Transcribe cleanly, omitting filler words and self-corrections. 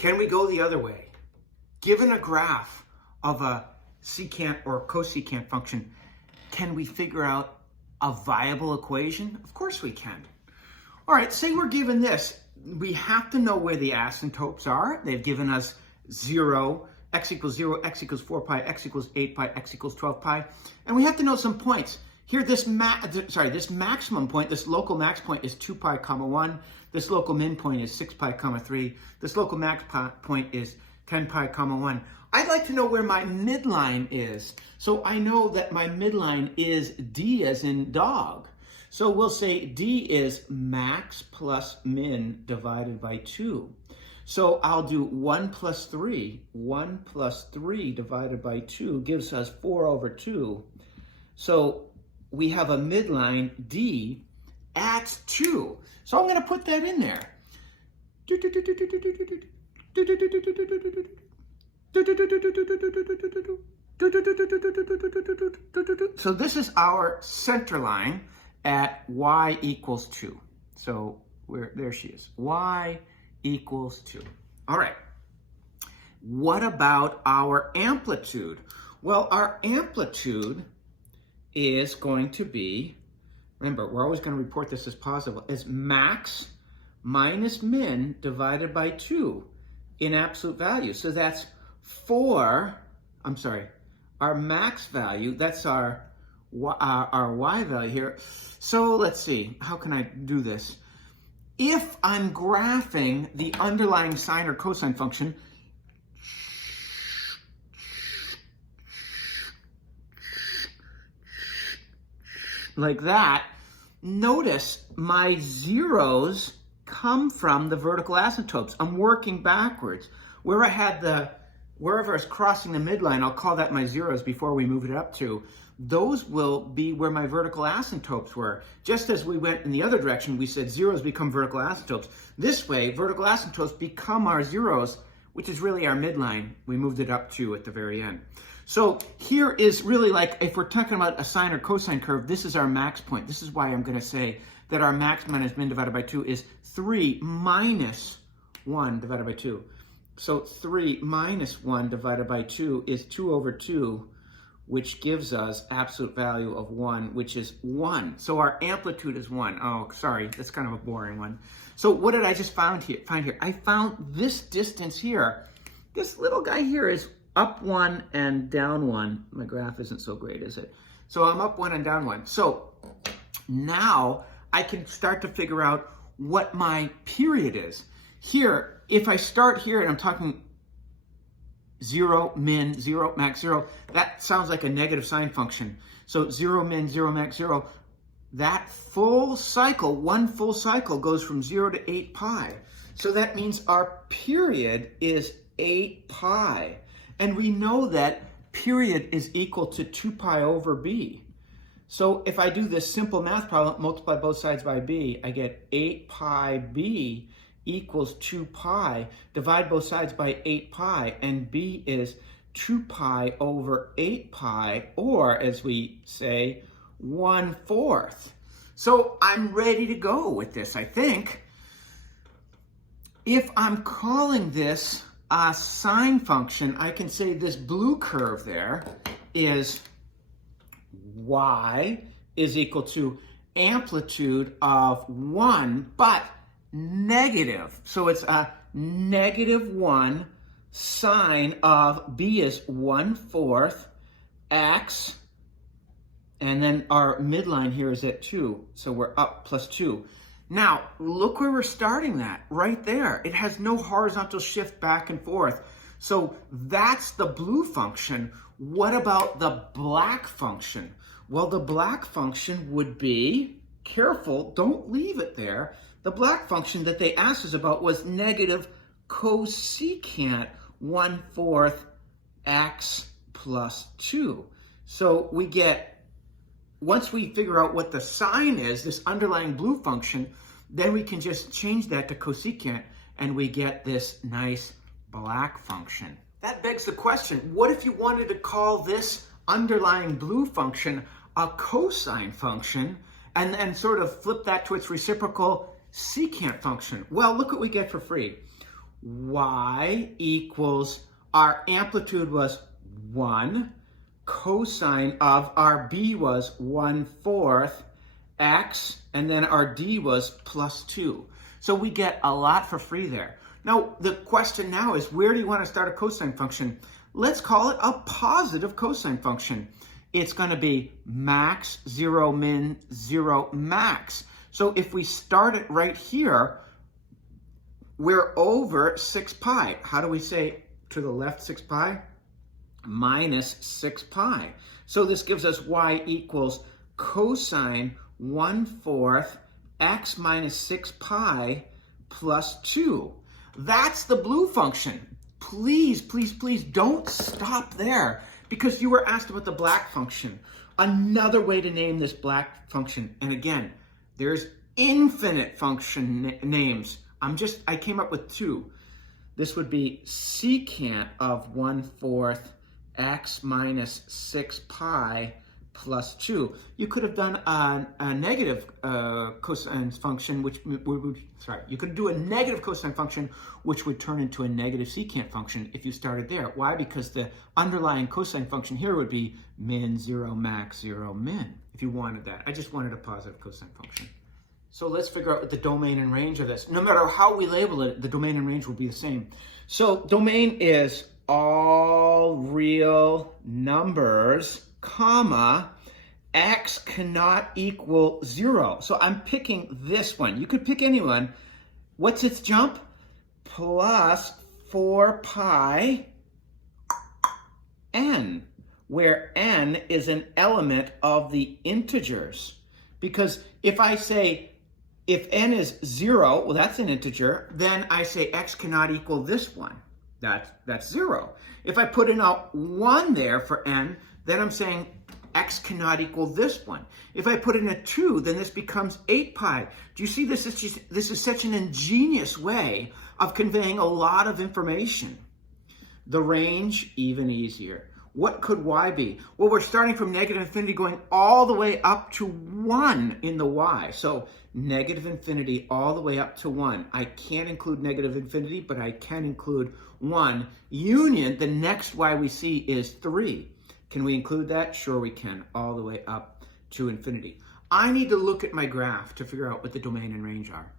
Can we go the other way? Given a graph of a secant or cosecant function, can we figure out a viable equation? Of course we can. All right, say we're given this. We have to know where the asymptotes are. They've given us 0, x equals 0, x equals 4 pi, x equals 8 pi, x equals 12 pi. And we have to know some points. Here, this maximum point, this local max point is 2 pi comma 1. This local min point is 6 pi comma 3. This local max point is 10 pi comma 1. I'd like to know where my midline is. So I know that my midline is D as in dog. So we'll say D is max plus min divided by 2. So I'll do 1 plus 3. 1 plus 3 divided by 2 gives us 4 over 2. So we have a midline D at 2. So I'm going to put that in there. So this is our center line at y equals 2. So there she is. Y equals 2. All right. What about our amplitude? Well, our amplitude is going to be, remember, we're always going to report this as positive, as max minus min divided by 2 in absolute value. So that's 4, our max value, that's our y value here. So let's see, how can I do this? If I'm graphing the underlying sine or cosine function, like that, notice my zeros come from the vertical asymptotes. I'm working backwards. Wherever I was crossing the midline, I'll call that my zeros before we move it up to. Those will be where my vertical asymptotes were. Just as we went in the other direction, we said zeros become vertical asymptotes. This way, vertical asymptotes become our zeros, which is really our midline. We moved it up to at the very end. So here is really like, if we're talking about a sine or cosine curve, this is our max point. This is why I'm going to say that our max minus min divided by 2 is 3 minus 1 divided by 2. So 3 minus 1 divided by 2 is 2 over 2, which gives us absolute value of 1, which is 1. So our amplitude is 1. Oh, sorry, that's kind of a boring one. So what did I just find here? I found this distance here. This little guy here is up 1 and down 1. My graph isn't so great, is it? So I'm up 1 and down 1. So now I can start to figure out what my period is. Here, if I start here and I'm talking 0, min, 0, max 0, that sounds like a negative sine function. So 0, min, 0, max 0, that full cycle, one full cycle goes from 0 to 8 pi. So that means our period is 8 pi. And we know that period is equal to 2 pi over b. So if I do this simple math problem, multiply both sides by b, I get 8 pi b equals 2 pi. Divide both sides by 8 pi, and b is 2 pi over 8 pi, or as we say, 1/4. So I'm ready to go with this, I think. If I'm calling this a sine function, I can say this blue curve there is y is equal to amplitude of 1, but negative. So it's a -1 sine of b is 1/4 x, and then our midline here is at 2. So we're up plus 2. Now, look where we're starting that, right there. It has no horizontal shift back and forth. So that's the blue function. What about the black function? Well, the black function would be, careful, don't leave it there. The black function that they asked us about was negative cosecant 1/4 x plus 2. So we get, once we figure out what the sine is, this underlying blue function, then we can just change that to cosecant and we get this nice black function. That begs the question, what if you wanted to call this underlying blue function a cosine function and then sort of flip that to its reciprocal secant function? Well, look what we get for free. y equals, our amplitude was 1, cosine of our b was 1/4 x, and then our d was plus 2. So we get a lot for free there. Now, the question now is, where do you want to start a cosine function? Let's call it a positive cosine function. It's going to be max 0, min 0, max. So if we start it right here, we're over 6 pi. How do we say to the left 6 pi? Minus 6 pi. So this gives us y equals cosine 1/4 x minus 6 pi plus 2. That's the blue function. Please, please, please don't stop there, because you were asked about the black function. Another way to name this black function, and again, there's infinite function names. I came up with 2. This would be secant of 1/4 x minus 6 pi plus 2. You could have done a negative cosine function, which would, you could do a negative cosine function, which would turn into a negative secant function if you started there. Why? Because the underlying cosine function here would be min 0, max 0, min, if you wanted that. I just wanted a positive cosine function. So let's figure out what the domain and range of this. No matter how we label it, the domain and range will be the same. So domain is all real numbers, comma, x cannot equal 0. So I'm picking this one. You could pick any one. What's its jump? Plus 4 pi n, where n is an element of the integers. Because if I say, if n is 0, well, that's an integer, then I say x cannot equal this one. That's 0. If I put in a 1 there for n, then I'm saying x cannot equal this one. If I put in a 2, then this becomes 8 pi. Do you see this? This is such an ingenious way of conveying a lot of information. The range, even easier. What could y be? Well, we're starting from negative infinity going all the way up to 1 in the y. So negative infinity all the way up to 1. I can't include negative infinity, but I can include 1. Union, the next y we see is 3. Can we include that? Sure we can, all the way up to infinity. I need to look at my graph to figure out what the domain and range are.